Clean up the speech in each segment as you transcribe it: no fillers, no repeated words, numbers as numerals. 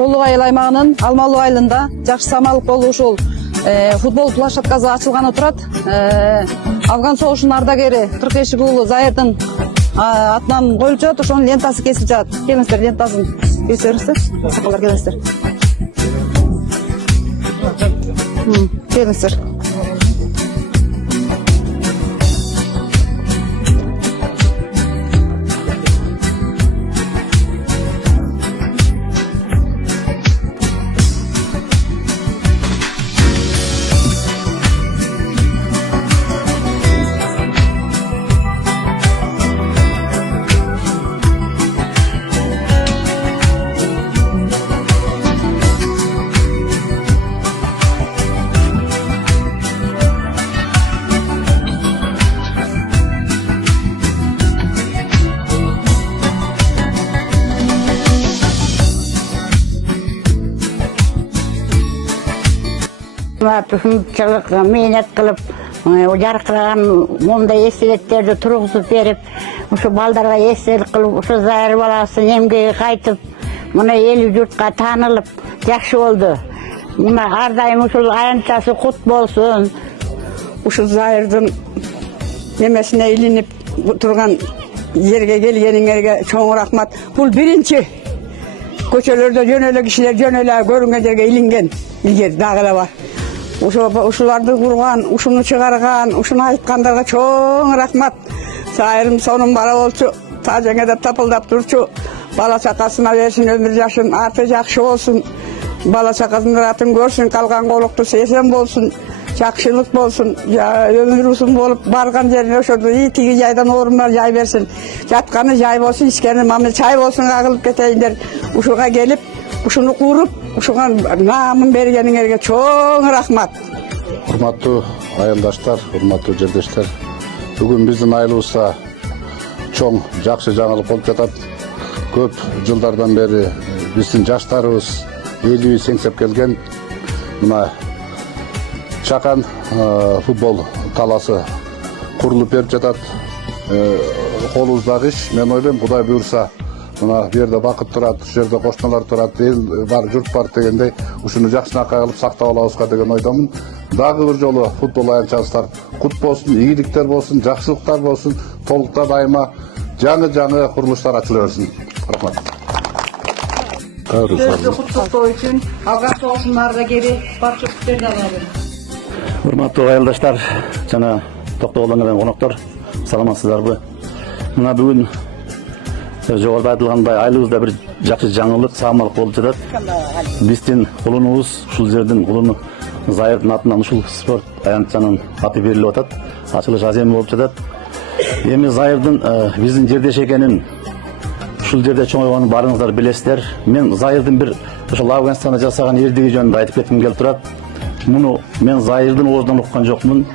Толук айыл аймагынын Алмалуу айылында жакшы самалык болуу ушул футбол площадкасы ачылганы турат. Афган согушунун ардагери Кыркешик уулу Зайырдын атынан коюлуп жатат, ошонун лентасы кесип жатат. Келиңиздер, лентасын кесерсиз. Сакалдар келиңиздер. Келиңиздер. Тұшымшылық мейнет қылып, жарықтырған мұндай естеліктерді тұрғызып беріп, ұшы балдарға естелік қылып, ұшы Зайыр баласы немгеге қайтып, мұны елі жұртқа танылып, жақшы болды. Мұны ардайым ұшыл аянтасы құт болсын. Ұшы Зайырдың немесіне иленіп тұрған жерге келгеніңерге чоң рахмат. Бұл бірінші көшелерде жөнелі кішілер жөнелі көрінген жерге иленген, илгер дағыла бар. Ушуларды құрған, ушуну чыгарган, ушуну айткандарға чоң рахмат. Сайырым сонун бара болчу, тажеңе деп тапылдап турчу. Бала чакасына берсин, өмүр жашын, аты жакшы болсун. Бала чакасынын атын көрсүн, калган колукту эсен болсун, жакшылык болсун, өмүр узун болуп барган жерине ошондо тиги жайдан орунма жай берсин. Жатканы жай болсун, ичкени мамы чай болсун, агылып кетейиндер. Ушуга келип, ушуну куруп, ушуга наамын бергениңерге чоң рахмат. Урматтуу айылдаштар, урматтуу жердештер, бүгүн биздин айылыбызда чоң жакшы жаңылык болуп жатат. Көп жылдардан бери биздин жаштарыбыз элүү сеңсеп келген мына Чакан футбол таласы курулуп берип жатат. Колубуздагы иш, мен ойлойм, Кудай буйрса, мына бу жерде бакыт турат, ушул жерде кошуналар турат, эл бар, журт бар дегендей, ушуну жакшынакай кылып сактап алабызга деген ойдомун. Дагы бир жолу футбол аянтчыбыздар кут болсун, ийгиликтер болсун, жакшылыктар болсун, толукта дайыма жаңы курулуштар ачыла берсин. Рахмат. Сөздү куттуктоо үчүн Афган согушунун ардагери барча күттөрдү алабыз. Урматтуу айылдаштар жана токтогулдар коноктор, саламатсыздарбы? Мына бүгүн жогоруда айтылгандай айылыбызда бир жакшы жаңылык, самалык болуп жатат. Биздин кулунубуз, ушул жердин кулуну Зайырдын атынан ушул спорт аянтчанын аты берилип атат. Ачылыш аземи болуп жатат. Эми Зайырдын биздин жердеш экенин ушул жерде чоңойгонун барыңыздар билесиздер. Мен Зайырдын бир ошол Афганстанда жасаган эрдиги жөнүндө айтып кетким келип турат. Муну мен Зайырдын оозунан уккан жокмун.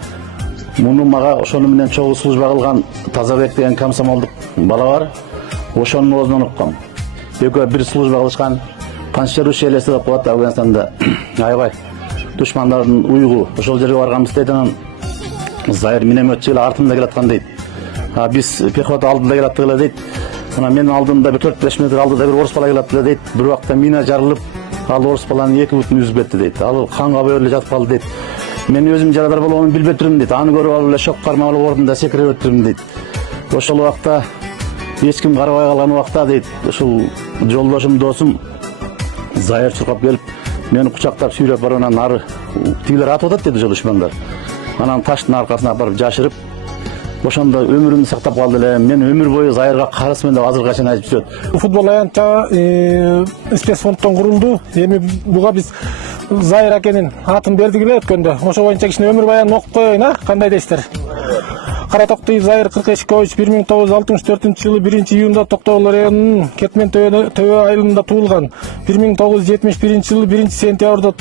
Муну мага ошону менен чогуу служба кылган Тазабек деген комсомолдук бала бар. Ошонун оозунан уккам. Экөө бир служба кылышкан. Панчеруши элеси деп коет Афганстанда. Аябай душмандардын уйгу ошол жерге барганбыз дейт. Анан Зайыр минометчи эле артымда келаткан дейт. Биз пехота алдында келатты эле дейт. Мына менин алдымда бир 4-5 метр алдыда бир орус бала келатты эле дейт. Бир убакта мина жарылып, ал орус баланын эки бутун үзүп кетти дейт. Ал канга боёр эле жатып калды дейт. Мен өзүм жарадар болгонун билбей турмун дейт. Аны көрүп алып эле шок кармап алып ордунда секирип өттүрмүн дейт. Ошол убакта эч ким карабай калган убакта дейт, ушул жолдошум, досум Зайыр чуркап келип, мени кучактап сүйрөп барып, анан ары тигилер атып атат дейт ошол душмандар. Анан таштын аркасына барып жашырып, ошондо өмүрүмдү сактап калды эле. Мен өмүр бою Зайырга карысмын деп азыркыга чейин айтып жүрөт. Футбол аянтча спецфонддон курулду. Эми буга биз Зайыр акенин атын бердик эле өткөндө. Ошо боюнча кичине өмүр баянын окуп коеюн, кандай дейсиздер? Каратоктуй Зайыр Кыркешикович 1964-жылы 1-июнда Токтогул районунун Кетмен Төбө айылында туулган. 1971-жылы 1-сентябрда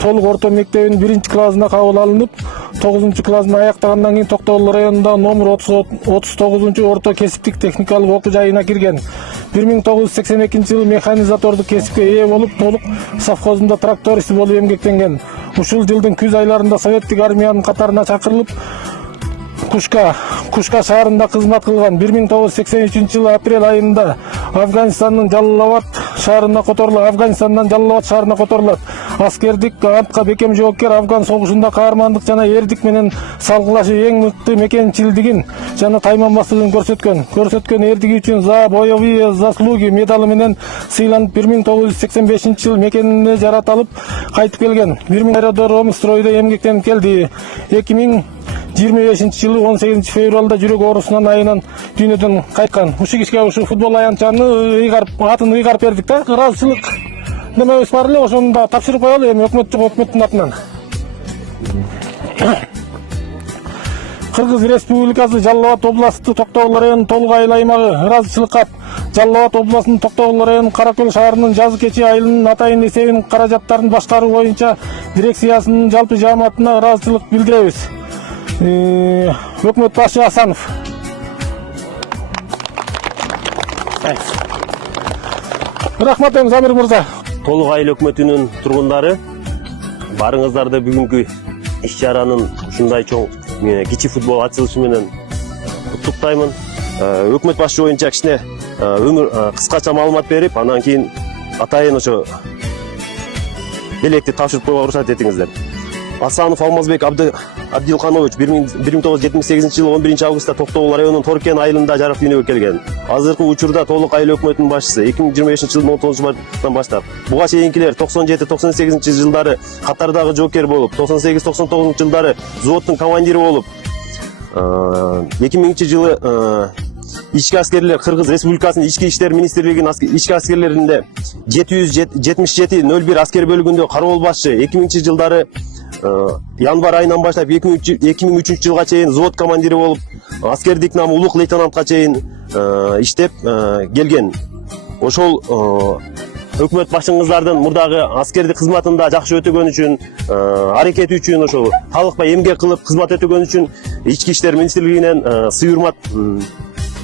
толук орто мектебинин 1-классына кабыл алынып, 9-классына аяктагандан кийин Токтогул районунда номер 39-орто кесиптик техникалык окуу жайына кирген. 1982-жылы механизатордук кесипке ээ болуп, толук совхозунда тракторист болуп эмгектенген. Ушул жылдын күз айларында советтик армиянын катарына чакырылып, Кушка шаарында кызмат кылган. 1983 апрель айында Афганистанның Жалалабад шаарына которулат. Афганистандан Жалалабад шаарына которулат. Аскердик антка бекем жоопкер, Афган согушунда каармандык жана эрдик менен салгылашы эң мыкты мекенчилдигин жана тайманбастыгын көрсөткөн эрдиги үчүн за боевые заслуги медалы менен сыйланып 1985 жыл мекенине жаратылып кайтып келген. 1000 аэродром стройдо эмгектенип келди. 2025 жылы 18 февралда жүрөк оорусунан айынан дүйнөдөн кайткан. Ушу кишке ушу футбол аянтчаны атын ыйгарып бердик да. Ыраазычылык немебиз бар эле, ошону да тапшырып коелу эми өкмөттүн атынан. Кыргыз Республикасы Жалал-Абад областы Токтогул районунун Толук айыл аймагы ыраазычылык кат. Жалал-Абад областынын Токтогул районунун Каракөл шаарынын жазы кечи айылынын атайын эсебинин каражаттарын башкаруу боюнча дирекциясынын жалпы жааматына ыраазычылык билдиребиз. Өкмөт башы Асанов. Рахмат Замир мырза. Толук айыл өкмөтүнүн тургундары, барыңыздарды бүгүнкү иш-чаранын ушундай чоң кичи футбол ачылышы менен куттуктаймын. Өкмөт башы боюнча кичине кыскача маалымат берип, андан кийин атайын ошо электи тапшырып коюуга уруксат этиңиздер. Асанов Алмазбек Абдилканович 1978 жылы 11 августта Токтогул районунун Торкен айылында жарык дүйнөгө келген. Азыркы учурда Толук айыл өкмөтүнүн башчысы 2025 жылдын 19 мартынан баштап буга чейинкилер 97-98 жылдары катардагы жоокер болуп, 98-99 жылдары взводдун командири болуп, 2000 жылы ички аскерлер Кыргыз Республикасынын ички иштер министрлигинин ички аскерлеринде 777-01 аскер бөлүгүндө кароол башчы, 2000 жылдары январь айынан баштап 2003 жылга чейин взвод командири болуп, аскердик намы улук лейтенантка чейин иштеп келген. Ошол өкмөт башчыңыздардын мурдагы аскердик кызматында жакшы өтөгөн үчүн, аракети үчүн, ошол талыкпай эмгек кылып кызмат өтөгөн үчүн ички иштер министрлигинен сый урмат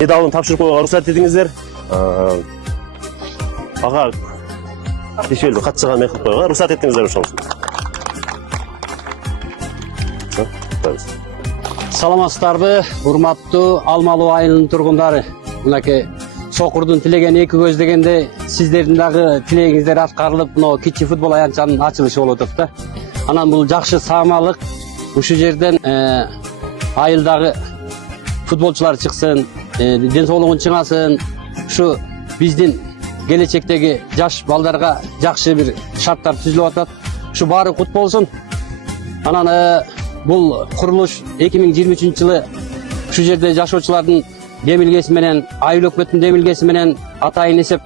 медалын тапшырып коюуга уруксат этиңиздер. Ага дешелби катчыга мек кылып коюуга уруксат этиңиздер ошол. Саламатсыздарбы, урматтуу Алмалуу айылынын тургундары. Мынакей Сокурдун тилеген эки көз дегенде сиздердин дагы тилегиңиздер аткарылып, мына кичи футбол аянтчанын ачылышы болуп атат да. Анан бул жакшы саамалык, ушул жерден айылдагы футболчулар чыксын, ден соолугун чыңасын, ушу биздин келечектеги жаш балдарга жакшы бир шарттар түзүлүп атат. Ушу баары кут болсун. Анан бул курулуш 2023 жылы ушу жерде жашоочулардын демилгеси менен, айыл өкмөттүн демилгеси менен атайын эсеп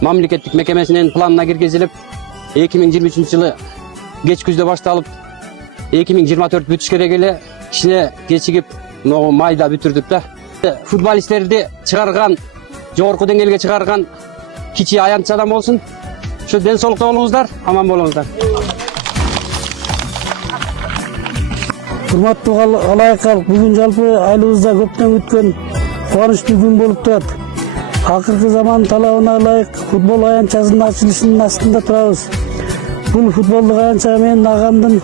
мамлекеттик мекемесинин планына киргизилип, 2023 жылы кеч күздө башталып, 2024 бүтүш керек эле, кичине кечигип, майда бүтүрдүк да. Футболисттерди чыгарган, жогорку деңгээлге чыгарган кичи аянтчадан болсун. Ушу ден соолукта болуңуздар, аман болуңуздар. Урматтуу алайык калк, бүгүн жалпы айылыбызда көптөн күткөн кубанычтуу күн болуп турат. Акыркы заман талабына ылайык футбол аянтчасынын ачылышынын астында турабыз. Бул футболдук аянтча менин агамдын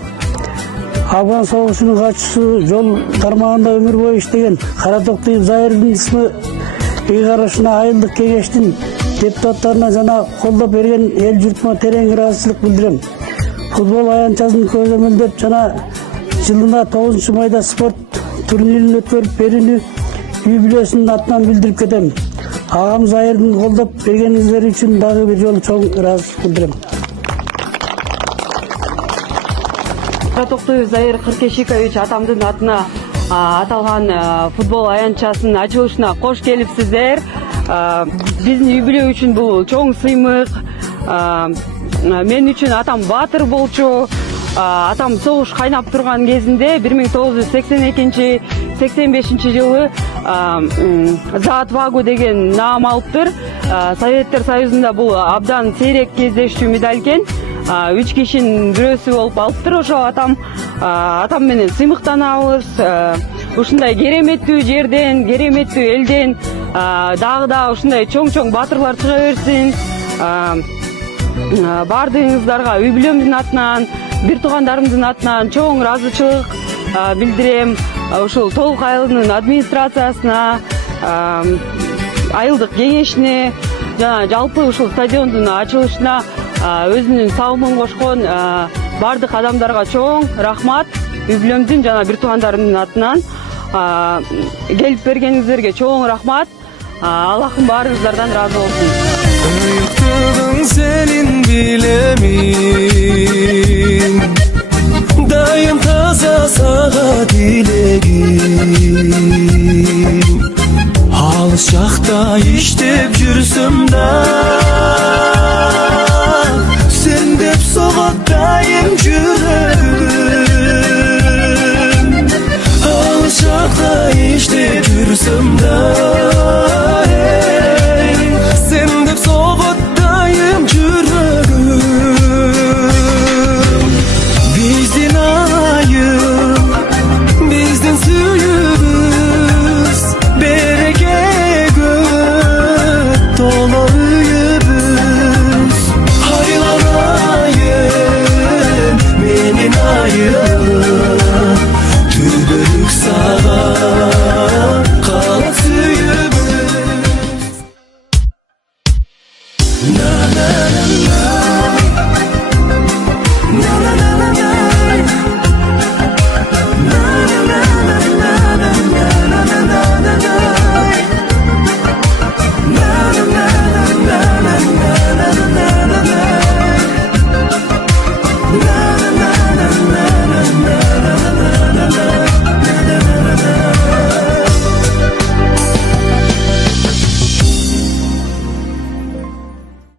Афган согушунун катчысы жол тармагында өмүр бою иштеген Каратоктуй Зайырдын исми ыйгарышына айылдык кеңештин депутаттарына жана колдоп берген эл журтума терең ыраазычылык билдирем. Футбол аянтчасын көзөмөлдөп жана жылына 9 майда спорт турнирин өткөрүп берүүнү үй бүлөсүнүн атынан билдирип кетем. Агам Зайырдын колдоп бергениңиздер үчүн дагы бир жолу чоң ыраазычылык билдирем. Каратоктуй Зайыр Кыркешикович атамдын атына аталган футбол аянтчасынын ачылышына кош келипсиздер. Биздин үй бүлө үчүн бул чоң сыймык. Мен үчүн атам баатыр болчу. Атам согуш кайнап турган кезинде 1982-85 жылы за отвагу деген наам алыптыр. Советтер Союзунда бул абдан сейрек кездештүү медаль экен. 3 кишинин бирөөсү болуп алыптыр. Ошо атам менен сыймыктанабыз. Ушундай кереметтүү жерден, кереметтүү элден дагы ушундай чоң баатырлар чыга берсин. Бардыгыңыздарга үй бүлөмдүн атынан, бир туугандарымдын атынан чоң ыраазычылык билдирем. Ушул толук айылдын администрациясына, айылдык кеңешине, жана жалпы ушул стадиондун ачылышына өзүнүн сабын кошкон бардык адамдарга чоң рахмат. Үй бүлөмдүн жана бир туугандарымдын атынан келип бергениңиздерге чоң рахмат. Аллахым баарыңыздардан ыраазы болсун.